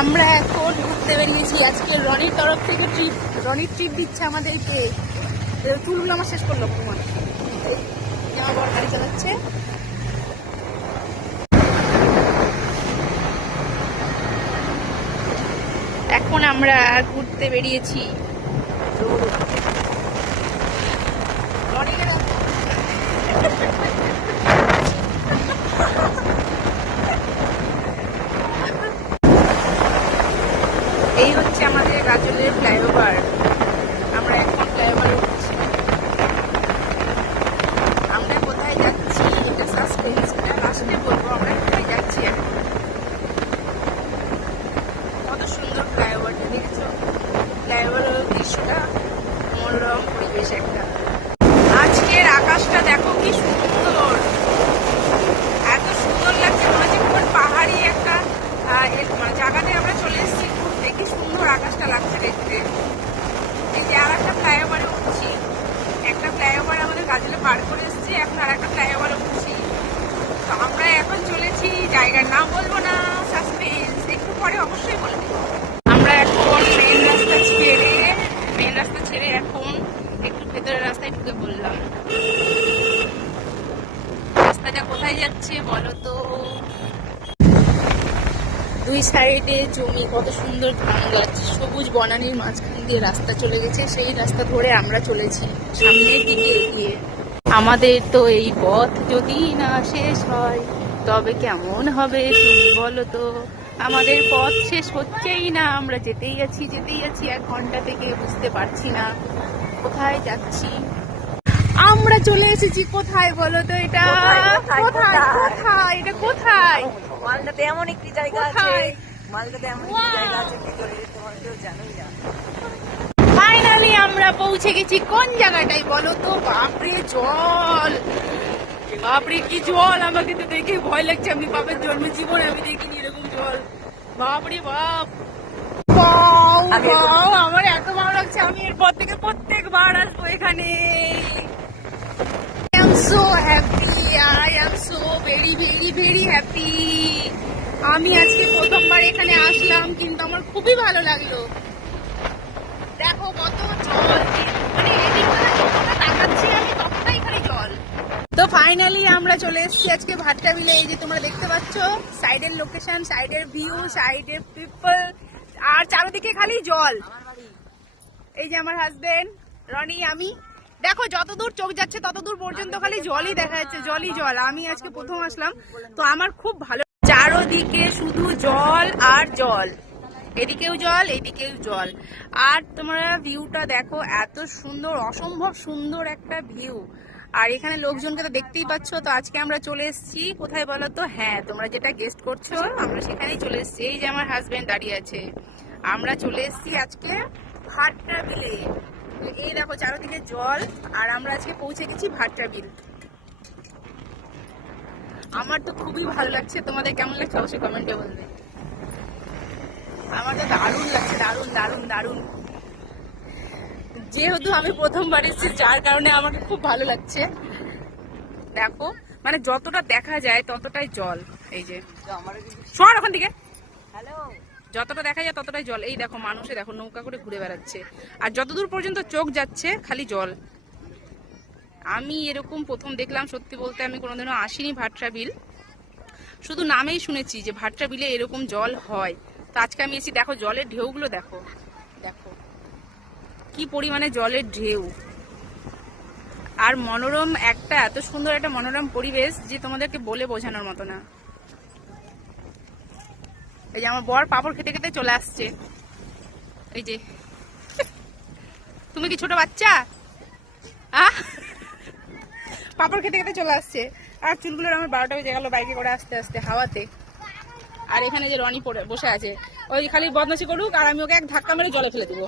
আমরা এখন ঘুরতে বেরিয়েছি আজকে রনির তরফ থেকে ট্রিপ। রনির ট্রিপ দিচ্ছে আমাদেরকে। চুলগুলো আমার শেষ করলো কুমার। আমার বড় গাড়ি চালাচ্ছে। এখন আমরা ঘুরতে বেরিয়েছি। এই হচ্ছে আমাদের গাজলের ফ্লাইওভার। আমরা এখন ফ্লাইওভারে উঠছি। আমরা কোথায় যাচ্ছি এটা সাসপেন্স, এটা লাস্টে বলবো আমরা কোথায় যাচ্ছি এখন। কত সুন্দর ফ্লাইওভারটা দেখেছো? ফ্লাইওভারের দৃশ্যটা মনোরম পরিবেশ একটা। আজকের আকাশটা দেখো কি সুন্দর, এত সুন্দর লাগছে, মনে হচ্ছে কোন পাহাড়ি একটা জায়গাতে আমরা চলে এসেছি ঘুরতে। কি সুন্দর আকাশটা লাগছে দেখতে। এই যে আর একটা ফ্লাইওভারে উঠছি, একটা ফ্লাইওভার আমাদের গাজলে পার করে এসেছি, এখন আর একটা ফ্লাইওভারে উঠছি। তো আমরা এখন চলেছি, জায়গার নাম বলবো না, সাসপেন্স, একটু পরে অবশ্যই বলে দেবো। আমরা এখন মেন রাস্তা ছেড়ে এখন একটু ভেতরের রাস্তায় ঢুকে পড়লাম। রাস্তাটা কোথায় যাচ্ছে বলো তো? দুই সাইডে জমি, কত সুন্দর ধান গাছ, সবুজ বনানীর মাঝখান দিয়ে রাস্তা চলে গেছে। সেই রাস্তা ধরে আমরা চলেছি সামনের দিকে এগিয়ে। আমাদের তো এই পথ যদি না শেষ হয় তবে কেমন হবে তুমি বলো তো? আমাদের পথ শেষ হচ্ছেই না, আমরা যেতেই আছি 1 ঘন্টা থেকে, বুঝতে পারছি না কোথায় যাচ্ছি। আমরা চলে এসেছি কোথায় বলো তো? এটা কোথায়? এটা কোথায়? মালদাতে এমন একটি জায়গা আছে, মালদাতে এমন একটি জায়গা আছে ভিতরে, তোমার কেউ জানোই না। ফাইনালি আমরা পৌঁছে গেছি কোন জায়গাটাই বলো তো? বাপরে জল, বাপরে কি জল! আমাকে তো দেখে ভয় লাগছে, আমি বাপের জন্মে জীবনে আমি দেখিনি এরকম জল। বাপরে বাপ, আমার এত ভালো লাগছে, আমি এরপর থেকে প্রত্যেকবার আসবো এখানে। I am so happy, I am so very very very happy. আমি আজকে প্রথমবার এখানে আসলাম, কিন্তু আমার খুবই ভালো লাগলো। দেখো কত জল, মানে এদিকটা যতটা তাকাচ্ছি আমি ততটা এখানে জল। তো ফাইনালি আমরা চলে এসেছি আজকে ভাট্টা বিলে। এই যে তোমরা দেখতে পাচ্ছ সাইডের লোকেশন, সাইডের ভিউ, সাইডের পিপল, আর চারিদিকে খালি জল। এই যে আমার হাজবেন্ড রনি, আমি, দেখো যতদূর চোখ যাচ্ছে ততদূর পর্যন্ত খালি জলই দেখা যাচ্ছে, জলই জল। আমি আজকে প্রথম আসলাম তো আমার খুব ভালো, চারোদিকে শুধু জল আর জল, এদিকেও জল এদিকেও জল। আর তোমরা ভিউটা দেখো, এত সুন্দর, অসম্ভব সুন্দর একটা ভিউ। আর এখানে লোকজনকে তো দেখতেই পাচ্ছ। তো আজকে আমরা চলে এসেছি কোথায় বলো তো? হ্যাঁ, তোমরা যেটা গেস্ট করছো আমরা সেখানেই চলে এসেছি। এই যে আমার হাজবেন্ড দাঁড়িয়ে আছে, আমরা চলে এসেছি আজকে ভাট্টা বিলে। এই দেখো চারদিকে জল, আর আমরা আজকে পৌঁছে গেছি ভাট্টা বিল। আমার তো খুবই ভালো লাগছে, তোমাদের কেমন লাগছে অবশ্যই কমেন্টে বলবে। আমার তো দারুণ লাগছে, দারুণ দারুণ দারুণ। যেহেতু আমি প্রথমবার এসেছি যার কারণে আমাকে খুব ভালো লাগছে। দেখো মানে যতটা দেখা যায় ততটাই জল। এই যে সর ওখান থেকে, হ্যালো, যতটা দেখা যায় ততটাই জল। এই দেখো মানুষে দেখো নৌকা করে ঘুরে বেড়াচ্ছে, আর যতদূর পর্যন্ত চোখ যাচ্ছে খালি জল। আমি এরকম প্রথম দেখলাম, সত্যি বলতে আমি কোনোদিনও আসিনি ভাট্টা বিল, শুধু নামেই শুনেছি যে ভাট্টা বিলে এরকম জল হয়। তো আজকে আমি এসেছি, দেখো জলের ঢেউগুলো দেখো, দেখো কি পরিমাণে জলের ঢেউ। আর মনোরম একটা, এত সুন্দর একটা মনোরম পরিবেশ যে তোমাদেরকে বলে বোঝানোর মতো না। এই যে আমার বর পাপড় খেতে খেতে চলে আসছে। এই যে তুমি কি ছোট বাচ্চা? পাপড় খেতে খেতে চলে আসছে। আর চুলগুলোর আমার 12টা বেজে গেল বাইকে করে আস্তে আস্তে হাওয়াতে। আর এখানে যে রনি পড়ে বসে আছে, ওই খালি বদমাশি করুক আর আমি ওকে এক ধাক্কা মেরে জলে ফেলে দিব।